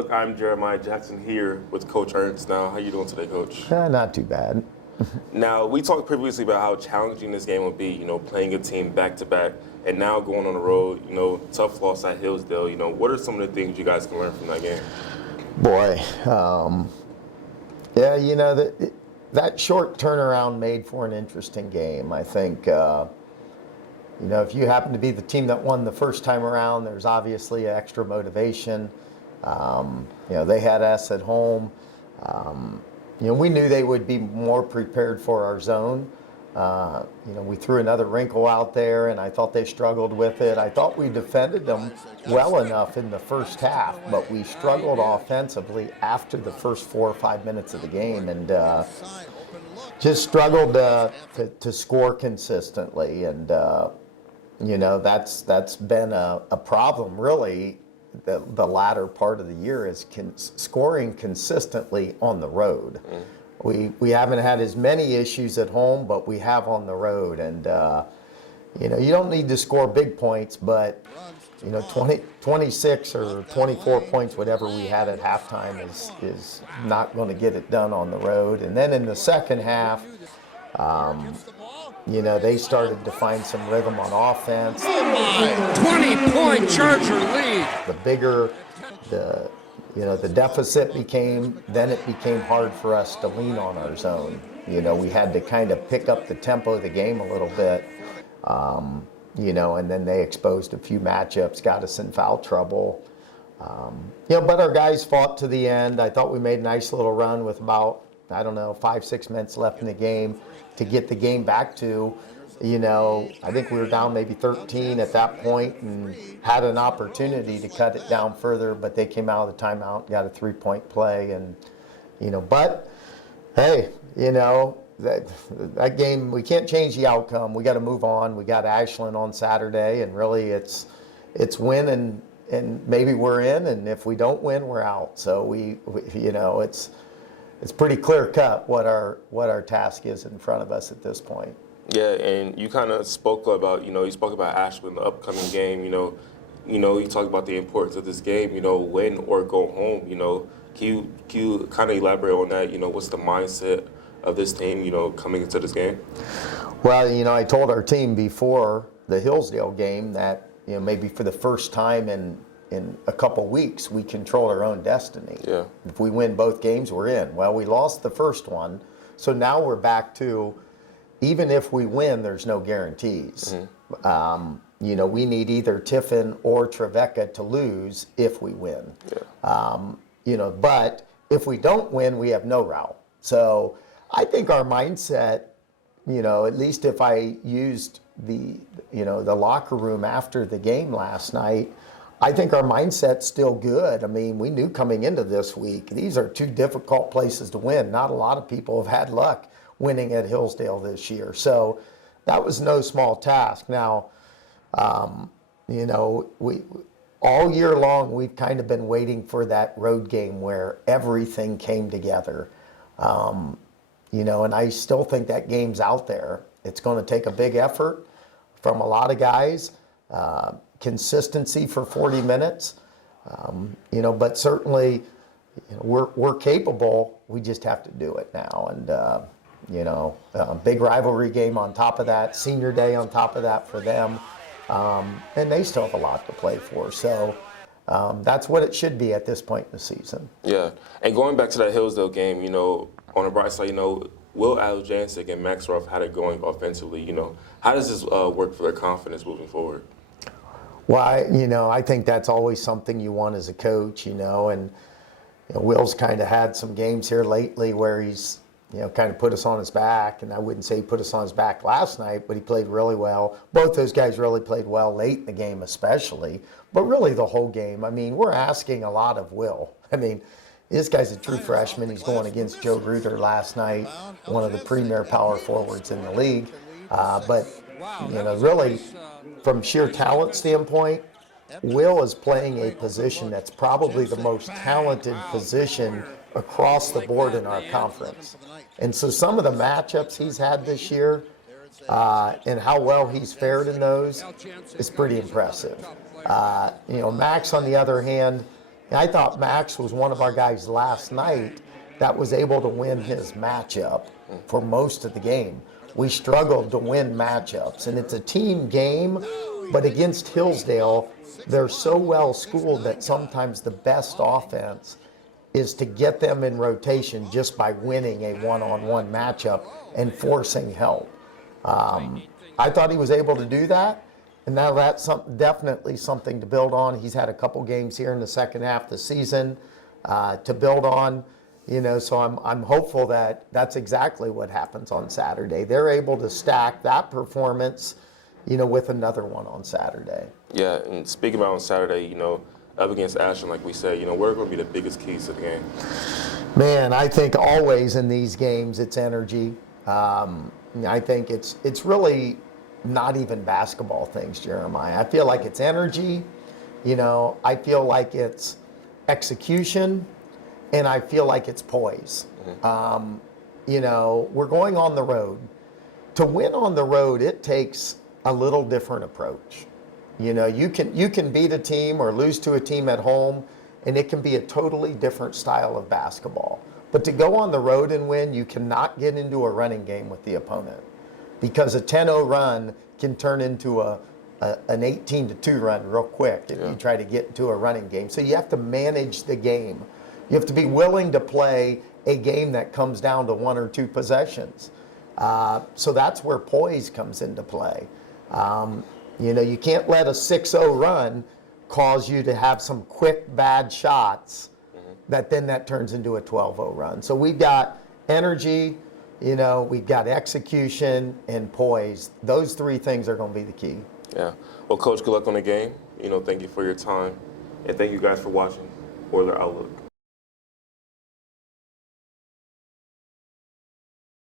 Look, I'm Jeremiah Jackson here with Coach Ernst now. How you doing today, Coach? Not too bad. Now, we talked previously about how challenging this game would be, playing a team back-to-back, and now going on the road, tough loss at Hillsdale. What are some of the things you guys can learn from that game? Boy, that short turnaround made for an interesting game. I think, if you happen to be the team that won the first time around, there's obviously extra motivation. They had us at home. We knew they would be more prepared for our zone. We threw another wrinkle out there, and I thought they struggled with it. I thought we defended them well enough in the first half, but we struggled offensively after the first 4 or 5 minutes of the game, and just struggled to score consistently. And that's been a problem, really. The latter part of the year is scoring consistently on the road. We haven't had as many issues at home, but we have on the road. And, you don't need to score big points, but, 26 or 24 points, whatever we had at halftime is not going to get it done on the road. And then in the second half, they started to find some rhythm on offense. Oh my, 20-point Charger lead. The bigger the deficit became, then it became hard for us to lean on our zone. We had to kind of pick up the tempo of the game a little bit, and then they exposed a few matchups, got us in foul trouble. But our guys fought to the end. I thought we made a nice little run with about, 5-6 minutes left in the game to get the game back to, I think we were down maybe 13 at that point and had an opportunity to cut it down further, but they came out of the timeout, got a 3-point play, and, but hey, that game, we can't change the outcome. We got to move on. We got Ashland on Saturday, and really it's win and maybe we're in, and if we don't win, we're out. So we it's pretty clear cut what our task is in front of us at this point. Yeah, and you kind of spoke about, you spoke about Ashland, the upcoming game. You talked about the importance of this game. Win or go home. Can you kind of elaborate on that? What's the mindset of this team? Coming into this game. Well, I told our team before the Hillsdale game that maybe for the first time in a couple weeks we control our own destiny. Yeah. If we win both games, we're in. Well, we lost the first one, so now we're back to, even if we win, there's no guarantees. Mm-hmm. We need either Tiffin or Trevecca to lose if we win. Yeah. But if we don't win, we have no route. So I think our mindset, at least if I used the locker room after the game last night, I think our mindset's still good. I mean, we knew coming into this week, these are two difficult places to win. Not a lot of people have had luck winning at Hillsdale this year. So that was no small task. Now, we all year long, we've kind of been waiting for that road game where everything came together. And I still think that game's out there. It's going to take a big effort from a lot of guys, consistency for 40 minutes, but certainly we're capable. We just have to do it now. And, big rivalry game on top of that, senior day on top of that for them. And they still have a lot to play for. So that's what it should be at this point in the season. Yeah. And going back to that Hillsdale game, on the bright side, Will Aljancic and Max Ruff had it going offensively. How does this work for their confidence moving forward? Well, I think that's always something you want as a coach, and Will's kind of had some games here lately where he's, kind of put us on his back, and I wouldn't say he put us on his back last night, but he played really well. Both those guys really played well late in the game especially, but really the whole game. I mean, we're asking a lot of Will. I mean, this guy's a true freshman. He's going against Joe Gruder last night, one of the premier power forwards in the league. But, really, from sheer talent standpoint, Will is playing a position that's probably the most talented position across the board in our conference. And so some of the matchups he's had this year and how well he's fared in those is pretty impressive. Max, on the other hand, And I thought Max was one of our guys last night that was able to win his matchup for most of the game. We struggled to win matchups, and it's a team game, but against Hillsdale, they're so well schooled that sometimes the best offense is to get them in rotation just by winning a one-on-one matchup and forcing help. I thought he was able to do that, and now that's definitely something to build on. He's had a couple games here in the second half of the season to build on. So I'm hopeful that that's exactly what happens on Saturday. They're able to stack that performance, with another one on Saturday. Yeah, and speaking about on Saturday, up against Ashland, like we said, what are going to be the biggest keys to the game? Man, I think always in these games it's energy. I think it's really not even basketball things, Jeremiah. I feel like it's energy. I feel like it's execution. And I feel like it's poise. We're going on the road. To win on the road, it takes a little different approach. You can beat a team or lose to a team at home, and it can be a totally different style of basketball. But to go on the road and win, you cannot get into a running game with the opponent, because a 10-0 run can turn into an 18-2 run real quick if you try to get into a running game. So you have to manage the game. You have to be willing to play a game that comes down to one or two possessions. So that's where poise comes into play. You can't let a 6-0 run cause you to have some quick bad shots that turns into a 12-0 run. So we've got energy, we've got execution and poise. Those three things are going to be the key. Yeah. Well, Coach, good luck on the game. Thank you for your time. And thank you guys for watching Oiler Outlook.